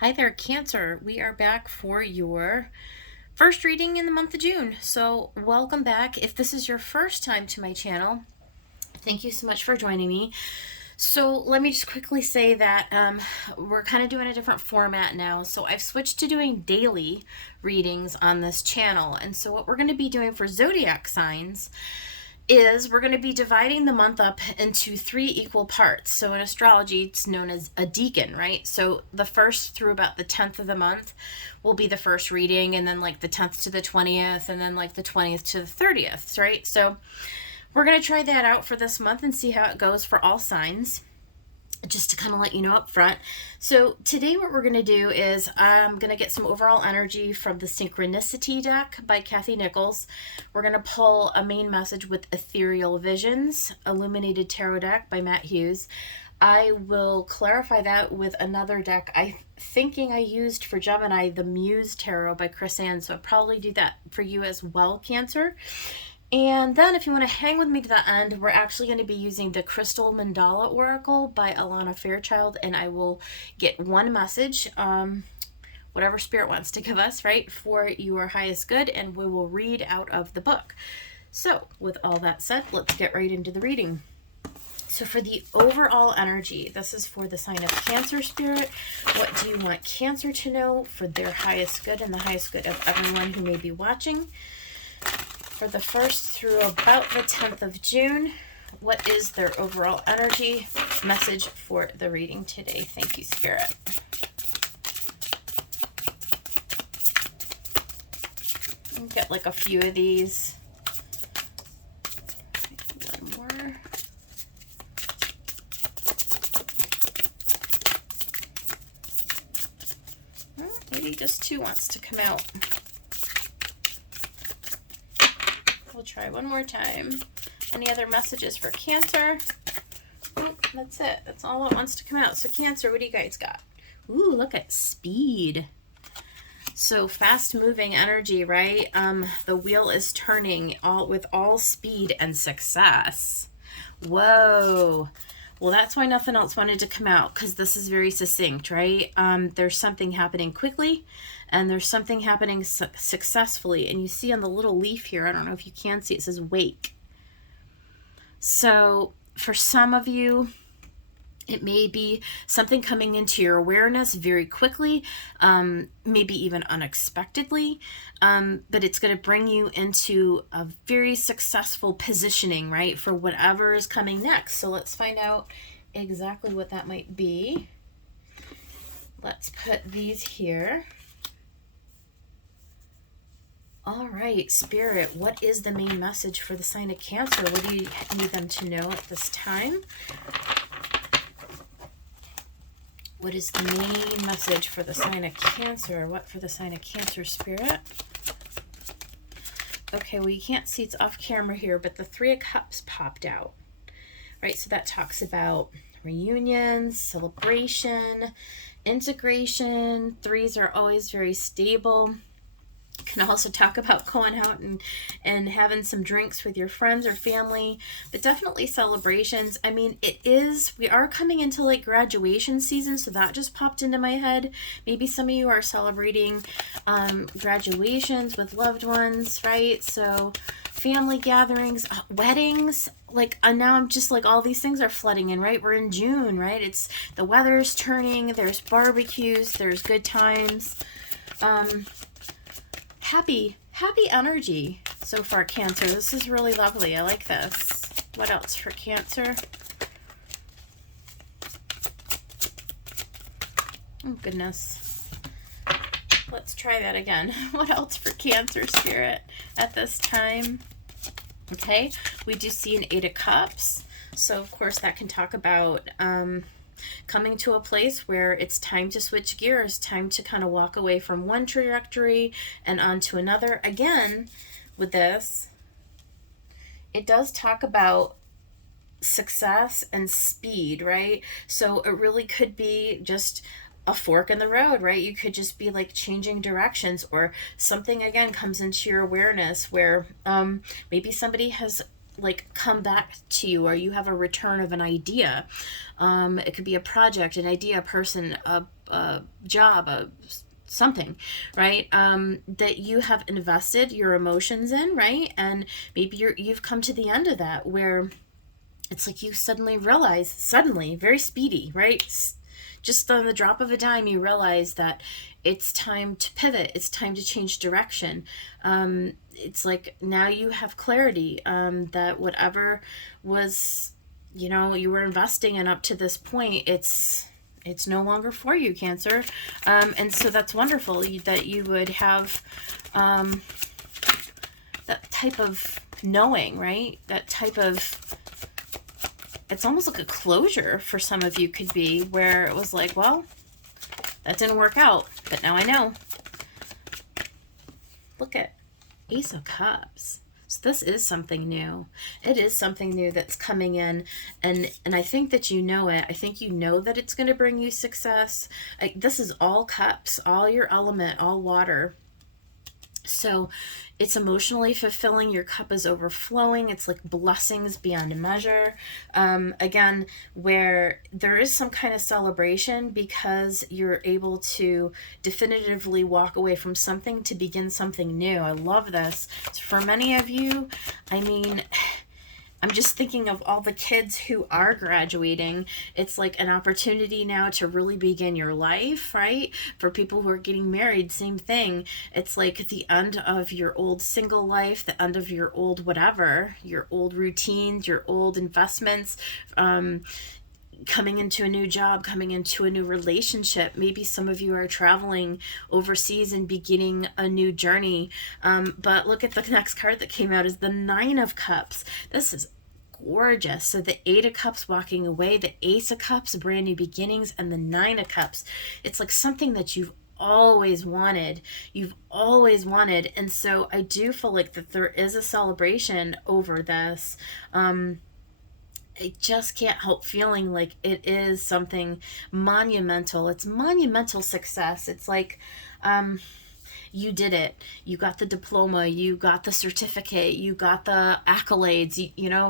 Hi there, Cancer. We are back for your first reading in the month of June. So, welcome back. If this is your first time to my channel, thank you so much for joining me. So, let me just quickly say that we're kind of doing a different format now. So, I've switched to doing daily readings on this channel. And so, what we're going to be doing for zodiac signs is we're going to be dividing the month up into 3 equal parts. So in astrology, it's known as a decan, right? So the first through about the 10th of the month will be the first reading, and then like the 10th to the 20th, and then like the 20th to the 30th, right? So we're going to try that out for this month and see how it goes for all signs, just to kind of let you know up front. So today what we're going to do is I'm going to get some overall energy from the Synchronicity deck by Kathy Nichols. We're going to pull a main message with Ethereal Visions, Illuminated Tarot deck by Matt Hughes. I will clarify that with another deck I used for Gemini, the Muse Tarot by Chris Ann. So I'll probably do that for you as well, Cancer. And then if you want to hang with me to the end, we're actually going to be using the Crystal Mandala Oracle by Alana Fairchild, and I will get one message, whatever Spirit wants to give us, right, for your highest good, and we will read out of the book. So with all that said, let's get right into the reading. So for the overall energy, this is for the sign of Cancer, Spirit. What do you want Cancer to know for their highest good and the highest good of everyone who may be watching? For the 1st through about the 10th of June, what is their overall energy message for the reading today? Thank you, Spirit. I'll get like a few of these. One more. Maybe just 2 wants to come out. We'll try one more time. Any other messages for Cancer? Nope, that's it. That's all that wants to come out. So Cancer, what do you guys got? Ooh, look at speed. So fast moving energy, right? The wheel is turning with all speed and success. Whoa. Well, that's why nothing else wanted to come out, because this is very succinct, right? There's something happening quickly, and there's something happening successfully. And you see on the little leaf here, I don't know if you can see, it says wake. So for some of you, it may be something coming into your awareness very quickly, maybe even unexpectedly, but it's going to bring you into a very successful positioning, right, for whatever is coming next. So let's find out exactly what that might be. Let's put these here. All right, Spirit, what is the main message for the sign of Cancer? What do you need them to know at this time? What is the main message for the sign of Cancer? What for the sign of Cancer, Spirit? Okay, well, you can't see, it's off camera here, but the 3 of Cups popped out. Right, so that talks about reunions, celebration, integration. 3s are always very stable. Can also talk about going out and having some drinks with your friends or family, but definitely celebrations. I mean, we are coming into like graduation season, so that just popped into my head. Maybe some of you are celebrating graduations with loved ones, right? So family gatherings, weddings, like now I'm just like all these things are flooding in, right? We're in June, right? It's the weather's turning, there's barbecues, there's good times. Happy energy so far, Cancer. This is really lovely. I like this. What else for Cancer? Oh, goodness. Let's try that again. What else for Cancer, Spirit, at this time? Okay, we do see an 8 of Cups. So, of course, that can talk about coming to a place where it's time to switch gears, time to kind of walk away from one trajectory and onto another. Again, with this, it does talk about success and speed, right? So it really could be just a fork in the road, right? You could just be like changing directions, or something again comes into your awareness where maybe somebody has like come back to you, or you have a return of an idea. It could be a project, an idea, a person, a job, a something, right? That you have invested your emotions in, right? And maybe you've come to the end of that, where it's like you suddenly realize, suddenly, very speedy, right? Just on the drop of a dime, you realize that it's time to pivot. It's time to change direction. It's like now you have clarity, that whatever was, you were investing in up to this point, it's no longer for you, Cancer. And so that's wonderful that you would have that type of knowing, right? That type of, it's almost like a closure for some of you, could be, where it was like, well, that didn't work out, but now I know. Look at Ace of Cups. So this is something new. It is something new that's coming in, and I think that you know it. I think you know that it's going to bring you success. This is all cups, all your element, all water. So it's emotionally fulfilling. Your cup is overflowing. It's like blessings beyond measure. Again, where there is some kind of celebration because you're able to definitively walk away from something to begin something new. I love this. So for many of you, I mean, I'm just thinking of all the kids who are graduating. It's like an opportunity now to really begin your life, right? For people who are getting married, same thing. It's like the end of your old single life, the end of your old whatever, your old routines, your old investments, coming into a new job, coming into a new relationship. Maybe some of you are traveling overseas and beginning a new journey. But look at the next card that came out is the Nine of Cups. This is gorgeous. So the Eight of Cups, walking away, the Ace of Cups, brand new beginnings, and the Nine of Cups. It's like something that you've always wanted. And so I do feel like that there is a celebration over this. I just can't help feeling like it is something monumental. It's monumental success. It's like, you did it. You got the diploma, you got the certificate, you got the accolades,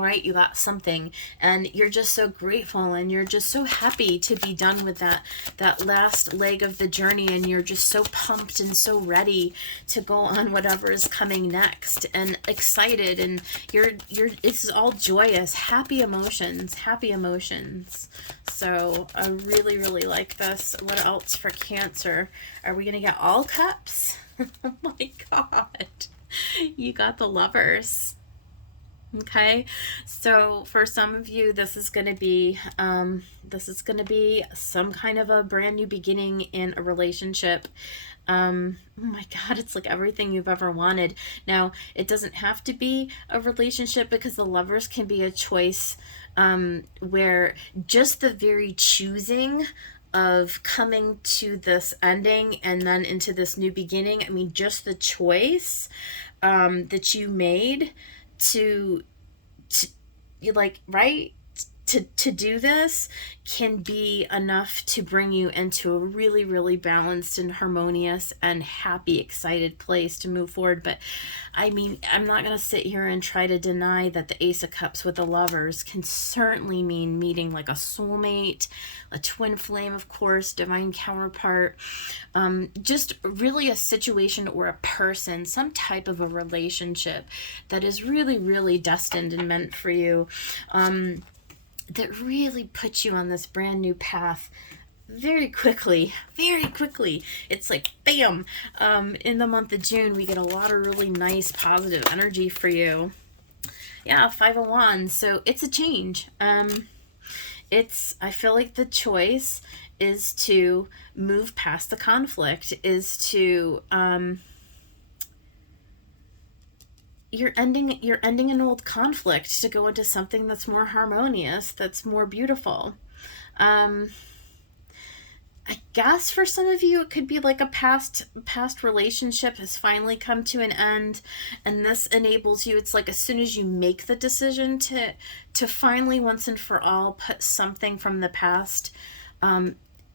right? You got something, and you're just so grateful, and you're just so happy to be done with that last leg of the journey, and you're just so pumped and so ready to go on whatever is coming next, and excited, and you're it's all joyous, happy emotions. So I really, really like this. What else for Cancer? Are we gonna get all cups? Oh my God. You got the Lovers. Okay. So for some of you, this is going to be some kind of a brand new beginning in a relationship. Oh my God, it's like everything you've ever wanted. Now, it doesn't have to be a relationship, because the Lovers can be a choice, where just the very choosing of coming to this ending and then into this new beginning. I mean, just the choice that you made to you, like, right, to do this can be enough to bring you into a really, really balanced and harmonious and happy, excited place to move forward. But I mean, I'm not going to sit here and try to deny that the Ace of Cups with the Lovers can certainly mean meeting like a soulmate, a twin flame, of course, divine counterpart, just really a situation or a person, some type of a relationship that is really, really destined and meant for you. That really puts you on this brand new path very quickly. It's like bam. In the month of June, we get a lot of really nice positive energy for you. Yeah, Five of Wands. So it's a change. I feel like the choice is to move past the conflict, is to you're ending an old conflict to go into something that's more harmonious, that's more beautiful. I guess for some of you, it could be like a past relationship has finally come to an end, and this enables you. It's like as soon as you make the decision to finally, once and for all, put something from the past,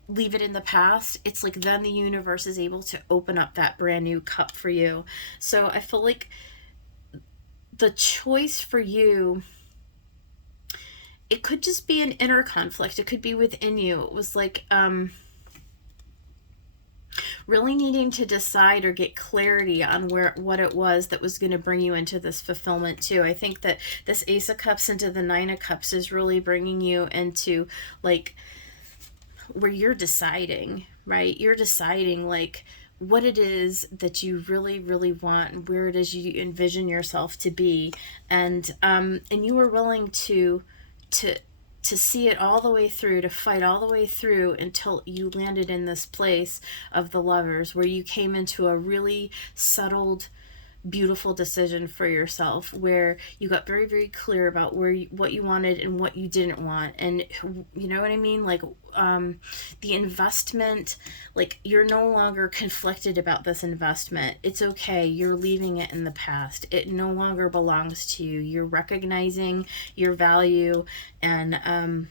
leave it in the past, it's like then the universe is able to open up that brand new cup for you. So I feel like the choice for you, it could just be an inner conflict. It could be within you. It was like, really needing to decide or get clarity on what it was that was going to bring you into this fulfillment too. I think that this Ace of Cups into the Nine of Cups is really bringing you into like where you're deciding, right? You're deciding like what it is that you really, really want and where it is you envision yourself to be. And you were willing to to see it all the way through, to fight all the way through until you landed in this place of the Lovers, where you came into a really settled, beautiful decision for yourself, where you got very, very clear about what you wanted and what you didn't want. And you know what I mean? Like, the investment, like, you're no longer conflicted about this investment. It's okay. You're leaving it in the past. It no longer belongs to you. You're recognizing your value and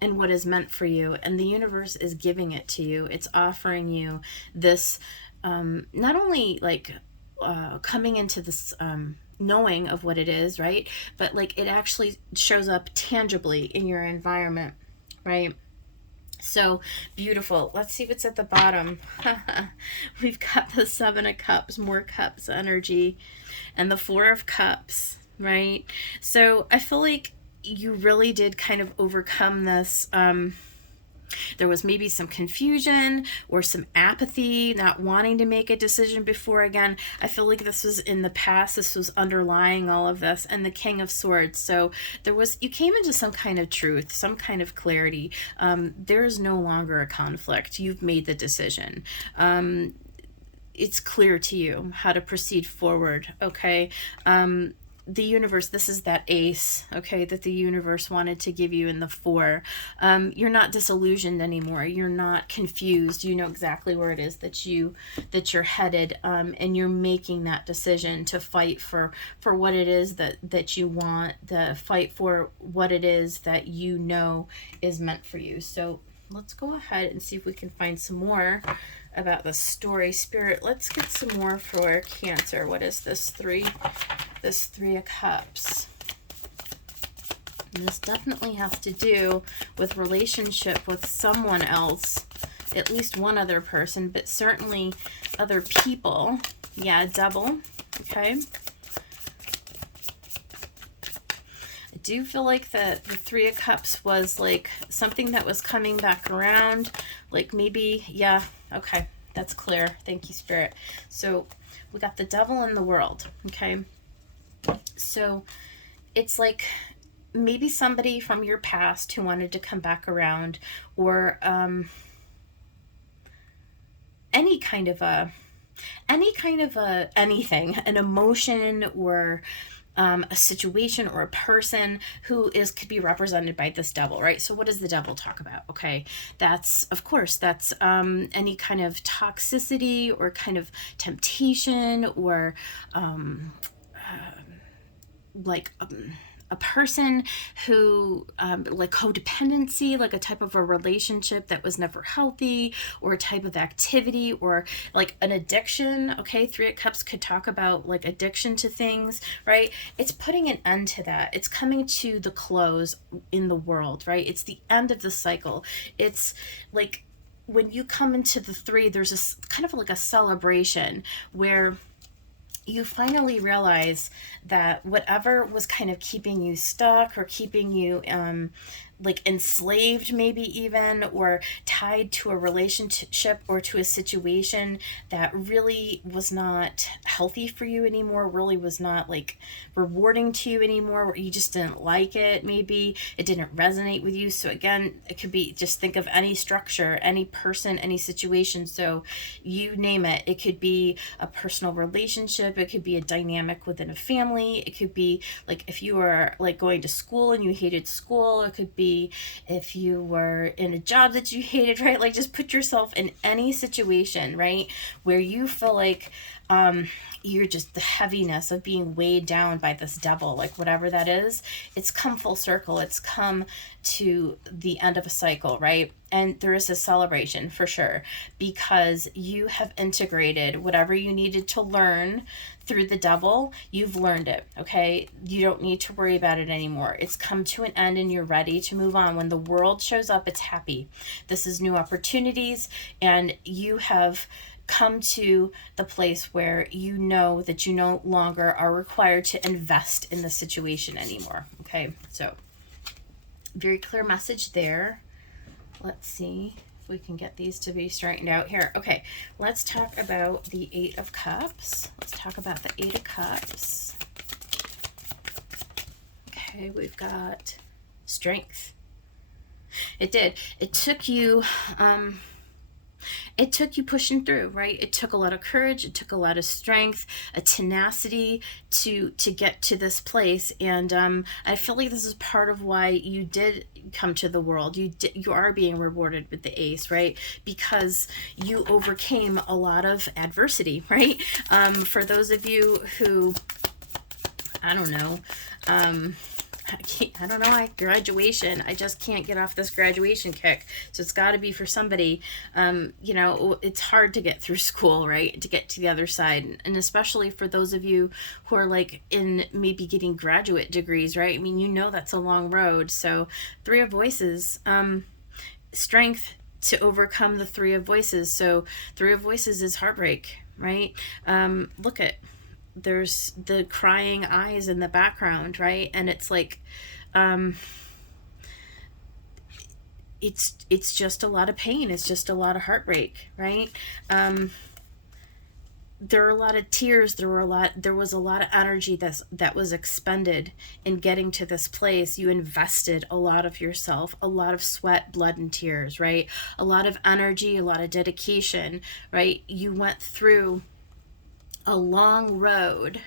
what is meant for you. And the universe is giving it to you. It's offering you this, not only like, coming into this knowing of what it is, right? But like it actually shows up tangibly in your environment, right? So beautiful. Let's see what's at the bottom. We've got the Seven of Cups, more cups energy, and the Four of Cups, right? So I feel like you really did kind of overcome this. There was maybe some confusion or some apathy, not wanting to make a decision before. Again, I feel like this was in the past. This was underlying all of this. And the King of Swords. So you came into some kind of truth, some kind of clarity. There is no longer a conflict. You've made the decision. It's clear to you how to proceed forward. Okay. The universe, this is that ace, okay, that the universe wanted to give you in the Four. You're not disillusioned anymore. You're not confused. You know exactly where it is that you're headed, and you're making that decision to fight for what it is that you want, the fight for what it is that you know is meant for you. So let's go ahead and see if we can find some more about the story. Spirit, let's get some more for Cancer. What is this Three of Cups? And this definitely has to do with relationship with someone else, at least one other person, but certainly other people. Yeah, Devil. Okay. I do feel like the Three of Cups was like something that was coming back around, like maybe, yeah, okay, that's clear. Thank you, Spirit. So we got the Devil in the World, okay? So it's like maybe somebody from your past who wanted to come back around, or any kind of anything, an emotion, or a situation, or a person who could be represented by this Devil, right? So what does the Devil talk about? Okay, that's any kind of toxicity or kind of temptation, or like a person who, like codependency, like a type of a relationship that was never healthy, or a type of activity, or like an addiction. Okay, Three of Cups could talk about like addiction to things, right? It's putting an end to that. It's coming to the close in the world, right? It's the end of the cycle. It's like when you come into the Three, there's a kind of like a celebration where you finally realize that whatever was kind of keeping you stuck, or keeping you like enslaved, maybe even, or tied to a relationship or to a situation that really was not healthy for you anymore, really was not like rewarding to you anymore, or you just didn't like it, maybe it didn't resonate with you. So again, it could be, just think of any structure, any person, any situation. So you name it. It could be a personal relationship, it could be a dynamic within a family, it could be like if you were like going to school and you hated school, it could be if you were in a job that you hated, right? Like just put yourself in any situation, right, where you feel like you're just the heaviness of being weighed down by this Devil, like whatever that is, it's come full circle. It's come to the end of a cycle, right? And there is a celebration for sure, because you have integrated whatever you needed to learn through the devil. You've learned it, okay? You don't need to worry about it anymore. It's come to an end and you're ready to move on. When the world shows up, it's happy. This is new opportunities, and you have come to the place where you know that you no longer are required to invest in the situation anymore. Okay, so very clear message there. Let's see if we can get these to be straightened out here. Okay, let's talk about the Eight of Cups. Let's talk about the Eight of Cups. Okay, we've got strength. It did. It took you pushing through, right? It took a lot of courage, it took a lot of strength, a tenacity to get to this place. And I feel like this is part of why you did come to the world. You are being rewarded with the Ace, right? Because you overcame a lot of adversity, right? For those of you who, I don't know, graduation. I just can't get off this graduation kick. So it's got to be for somebody. It's hard to get through school, right? To get to the other side. And especially for those of you who are like in maybe getting graduate degrees, right? I mean, that's a long road. So Three of Voices, strength to overcome the Three of Voices. So Three of Voices is heartbreak, right? Look at, there's the crying eyes in the background, right? And it's like, it's just a lot of pain. It's just a lot of heartbreak, right? There are a lot of tears. There was a lot of energy that was expended in getting to this place. You invested a lot of yourself, a lot of sweat, blood, and tears, right? A lot of energy, a lot of dedication, right? You went through a long road.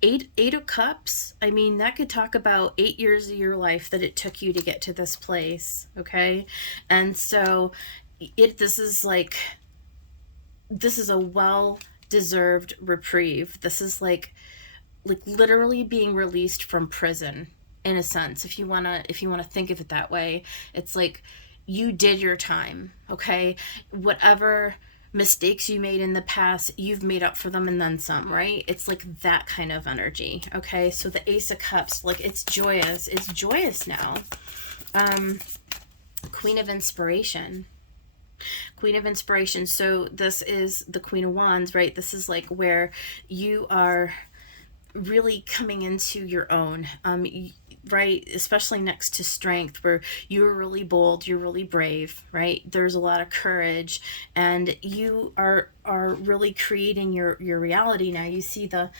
Eight of Cups, I mean, that could talk about 8 years of your life that it took you to get to this place, okay? And so this is a well-deserved reprieve. This is like literally being released from prison, in a sense, if you want to think of it that way. It's like you did your time, okay? Whatever mistakes you made in the past, you've made up for them and then some, right? It's like that kind of energy, okay? So the Ace of Cups, like, it's joyous now. Queen of Inspiration. So this is the Queen of Wands, right? This is like where you are really coming into your own, right? Especially next to strength, where you're really bold, you're really brave, right? There's a lot of courage, and you are really creating your reality now. You see the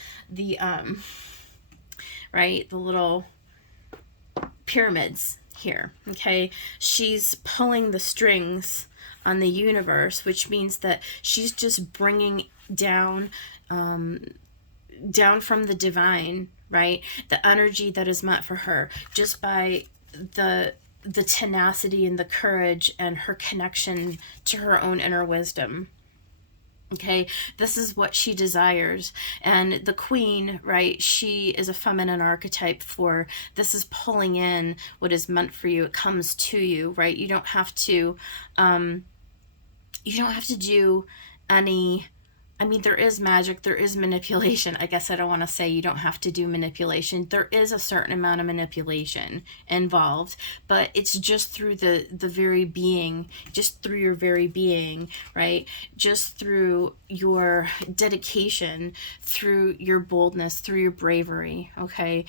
right, the little pyramids here, okay? She's pulling the strings on the universe, which means that she's just bringing down from the divine, right? The energy that is meant for her, just by the tenacity and the courage and her connection to her own inner wisdom. Okay, this is what she desires. And the Queen, right, she is a feminine archetype for, this is pulling in what is meant for you. It comes to you, right? You don't have to do any, I mean, there is magic, there is manipulation. I guess I don't want to say you don't have to do manipulation. There is a certain amount of manipulation involved, but it's just through the very being, just through your very being, right? Just through your dedication, through your boldness, through your bravery, okay?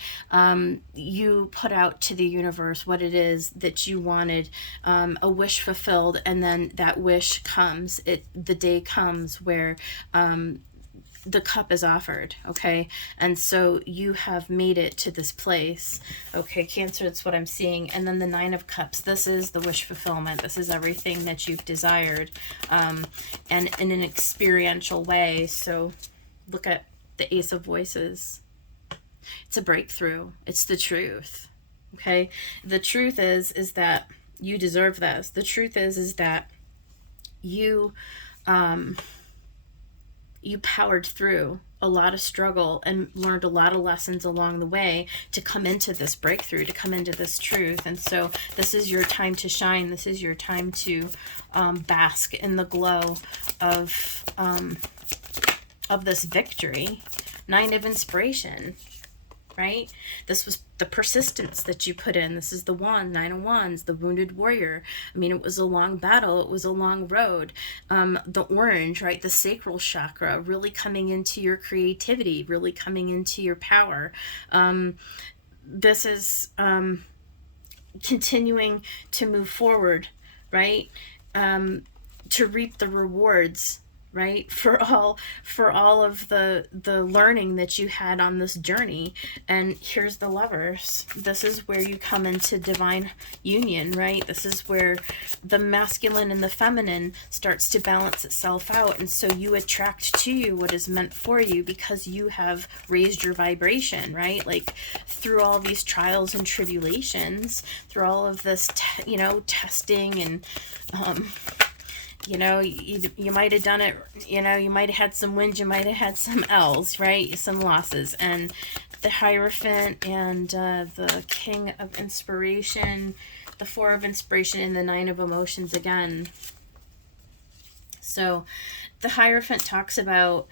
You put out to the universe what it is that you wanted, a wish fulfilled, and then that wish comes. The day comes where the cup is offered, okay? And so you have made it to this place, okay? Cancer, that's what I'm seeing. And then the Nine of Cups, this is the wish fulfillment. This is everything that you've desired, and in an experiential way. So look at the Ace of Voices. It's a breakthrough. It's the truth, okay? The truth is that you deserve this. The truth is that you you powered through a lot of struggle and learned a lot of lessons along the way to come into this breakthrough, to come into this truth. And so this is your time to shine. This is your time to bask in the glow of this victory. Nine of Inspiration, right? This was the persistence that you put in. This is the wand, Nine of Wands, the wounded warrior. I mean, it was a long battle. It was a long road. The orange, right? The sacral chakra, really coming into your creativity, really coming into your power. This is continuing to move forward, right? To reap the rewards, right, for all of the learning that you had on this journey. And here's the Lovers. This is where you come into divine union, right? This is where the masculine and the feminine starts to balance itself out, and so you attract to you what is meant for you because you have raised your vibration, right? Like through all these trials and tribulations, through all of this testing, and you might have done it, you might have had some wins, you might have had some L's, right? Some losses. And the Hierophant and the King of Inspiration, the Four of Inspiration, and the Nine of Emotions again. So the Hierophant talks about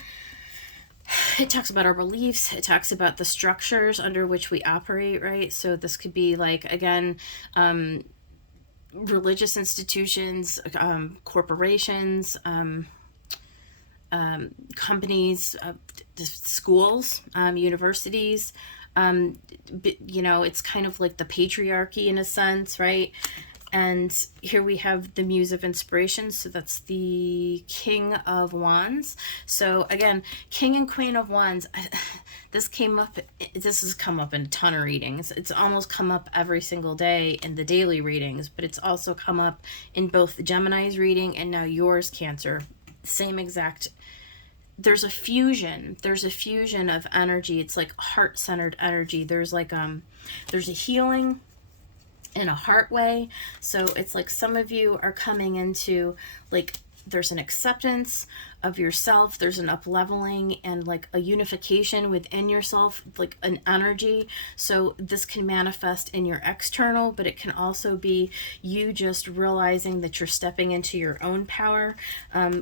our beliefs. It talks about the structures under which we operate, right? So this could be like, again, religious institutions, corporations, companies, schools, universities. It's kind of like the patriarchy in a sense, right? And here we have the Muse of Inspiration. So that's the King of Wands. So again, King and Queen of Wands. This has come up in a ton of readings. It's almost come up every single day in the daily readings, but it's also come up in both Gemini's reading and now yours, Cancer. Same exact. There's a fusion of energy. It's like heart-centered energy. There's like there's a healing in a heart way. So it's like some of you are coming into, like, there's an acceptance of yourself, there's an up-leveling and like a unification within yourself, like an energy. So this can manifest in your external, but it can also be you just realizing that you're stepping into your own power.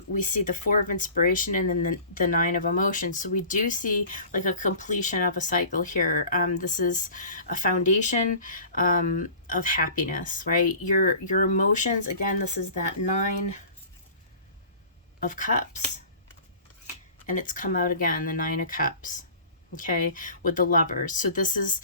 We see the Four of Inspiration and then the Nine of Emotions. So we do see like a completion of a cycle here. This is a foundation of happiness, right? Your emotions, again, this is that Nine of Cups, and it's come out again, the Nine of Cups, okay, with the Lovers. So this is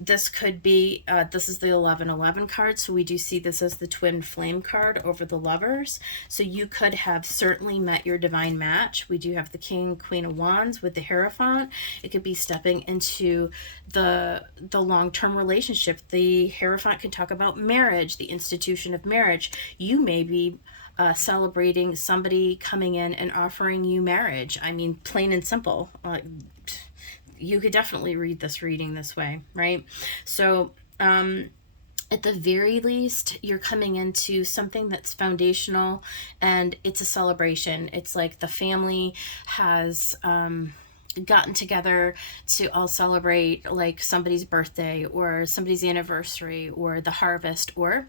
this could be this is the 1111 card, so we do see this as the twin flame card over the Lovers. So you could have certainly met your divine match. We do have the King, Queen of Wands with the Hierophant. It could be stepping into the long-term relationship. The Hierophant can talk about marriage, the institution of marriage. You may be celebrating somebody coming in and offering you marriage. I mean, plain and simple. You could definitely read this reading this way, right? So at the very least, you're coming into something that's foundational, and it's a celebration. It's like the family has gotten together to all celebrate like somebody's birthday or somebody's anniversary or the harvest, or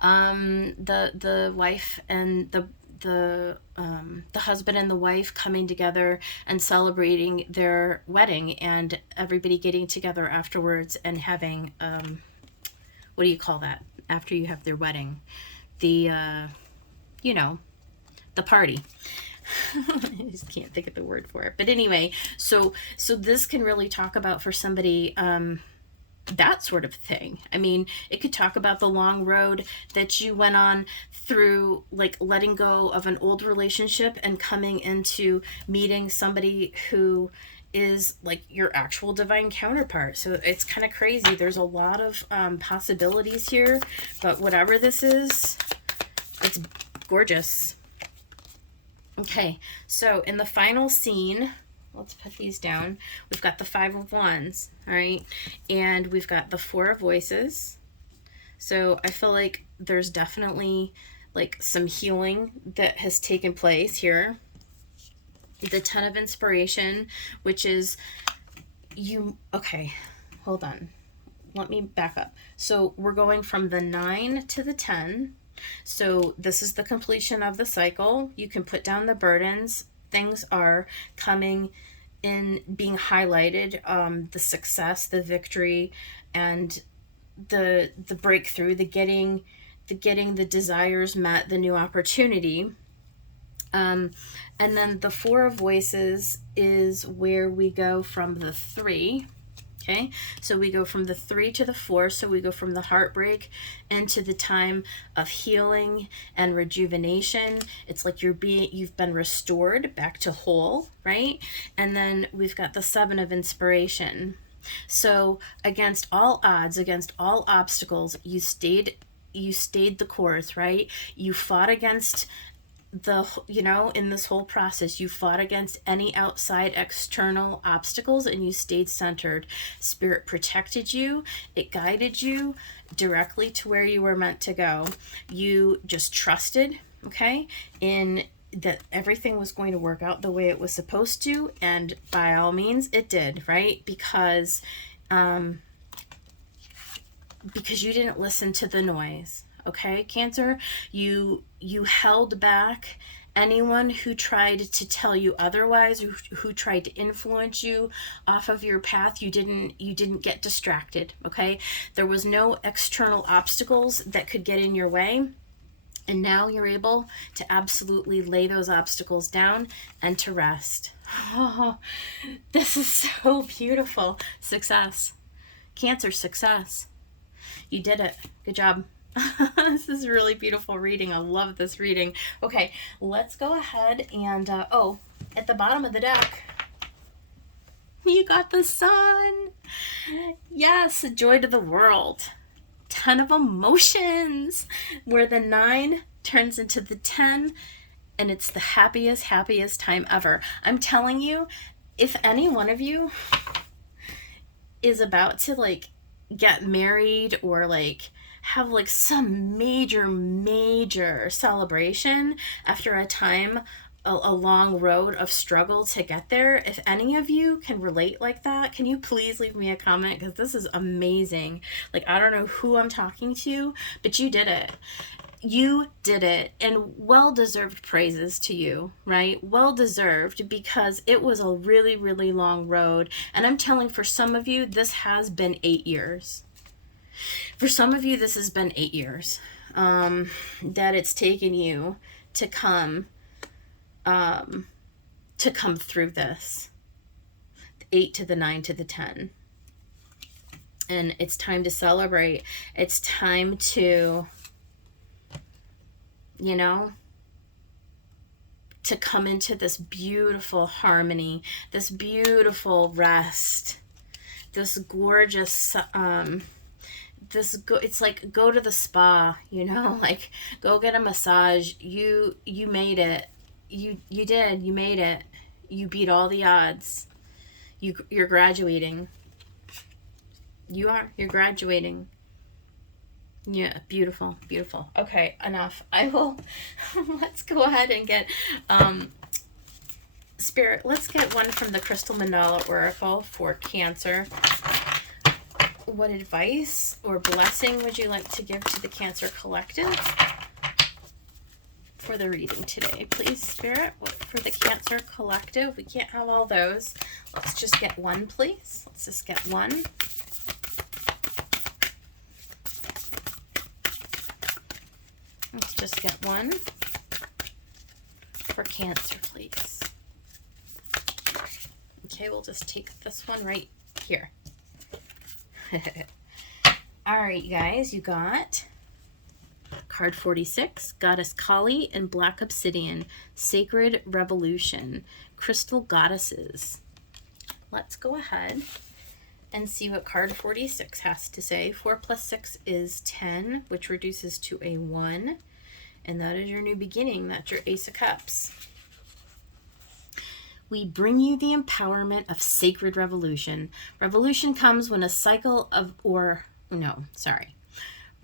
the wife and the husband and the wife coming together and celebrating their wedding, and everybody getting together afterwards and having what do you call that after you have their wedding? The the party. I just can't think of the word for it. But anyway, so this can really talk about for somebody that sort of thing. I mean, it could talk about the long road that you went on through, like letting go of an old relationship and coming into meeting somebody who is like your actual divine counterpart. So it's kind of crazy. There's a lot of possibilities here, but whatever this is, it's gorgeous. Okay, so in the final scene, let's put these down. We've got the Five of Wands, all right? And we've got the Four of Voices. So I feel like there's definitely like some healing that has taken place here. the 10 of inspiration, which is you. Okay, hold on. Let me back up. So we're going from the 9 to the 10. So this is the completion of the cycle. You can put down the burdens. Things are coming in, being highlighted. The success, the victory, and the breakthrough, the getting the desires met, the new opportunity. And then the 4 of voices is where we go from the 3. Okay, so we go from the 3 to the 4. So we go from the heartbreak into the time of healing and rejuvenation. It's like you've been restored back to whole, right? And then we've got the 7 of inspiration. So against all odds, against all obstacles, you stayed the course, right? You fought against in this whole process, you fought against any outside external obstacles and you stayed centered. Spirit protected you, it guided you directly to where you were meant to go. You just trusted, okay, in that everything was going to work out the way it was supposed to, and by all means it did, right? Because you didn't listen to the noise. Okay, Cancer, you held back anyone who tried to tell you otherwise, who tried to influence you off of your path. You didn't get distracted, okay? There was no external obstacles that could get in your way. And now you're able to absolutely lay those obstacles down and to rest. Oh, this is so beautiful. Success. Cancer, success. You did it. Good job. This is really beautiful reading. I love this reading. Okay, let's go ahead and, at the bottom of the deck, you got the Sun. Yes, joy to the world. 10 of emotions, where the 9 turns into the 10, and it's the happiest time ever. I'm telling you, if any one of you is about to, like, get married or, like, have like some major celebration after a time, a long road of struggle to get there, if any of you can relate like that, can you please leave me a comment? Because this is amazing. Like, I don't know who I'm talking to, but you did it. You did it, and well-deserved praises to you, right? Well-deserved, because it was a really long road. And I'm telling, for some of you, this has been 8 years. For some of you, this has been 8 years that it's taken you to come through this. 8 to the 9 to the 10. And it's time to celebrate. It's time to, to come into this beautiful harmony, this beautiful rest, this gorgeous, it's like, go to the spa, like, go get a massage. You made it. You did. You made it. You beat all the odds. You're graduating. You're graduating. Yeah, beautiful. Okay, enough. I will, let's go ahead and get, Spirit, let's get one from the Crystal Mandala Oracle for Cancer. What advice or blessing would you like to give to the Cancer Collective for the reading today, please, Spirit? For the Cancer Collective, we can't have all those. Let's just get one, please. Let's just get one. Let's just get one for Cancer, please. Okay, we'll just take this one right here. All right, you guys, you got card 46, Goddess Kali in Black Obsidian, Sacred Revolution, Crystal Goddesses. Let's go ahead and see what card 46 has to say. 4 plus 6 is 10, which reduces to a 1, and that is your new beginning. That's your Ace of Cups. We bring you the empowerment of sacred revolution. Revolution comes when a cycle of,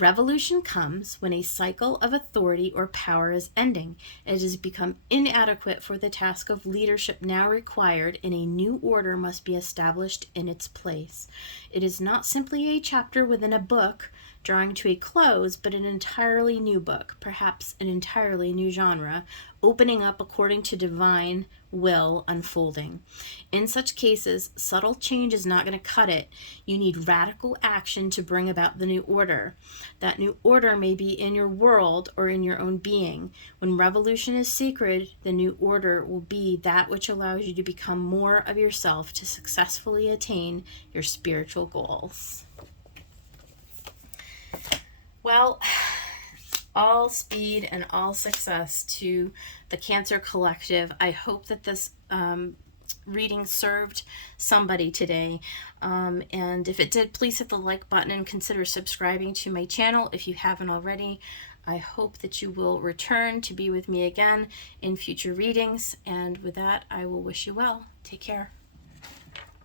Revolution comes when a cycle of authority or power is ending. It has become inadequate for the task of leadership now required, and a new order must be established in its place. It is not simply a chapter within a book drawing to a close, but an entirely new book, perhaps an entirely new genre, opening up according to divine will unfolding. In such cases, subtle change is not going to cut it. You need radical action to bring about the new order. That new order may be in your world or in your own being. When revolution is sacred, the new order will be that which allows you to become more of yourself to successfully attain your spiritual goals. Well, all speed and all success to the Cancer Collective. I hope that this reading served somebody today. And if it did, please hit the like button and consider subscribing to my channel if you haven't already. I hope that you will return to be with me again in future readings. And with that, I will wish you well. Take care.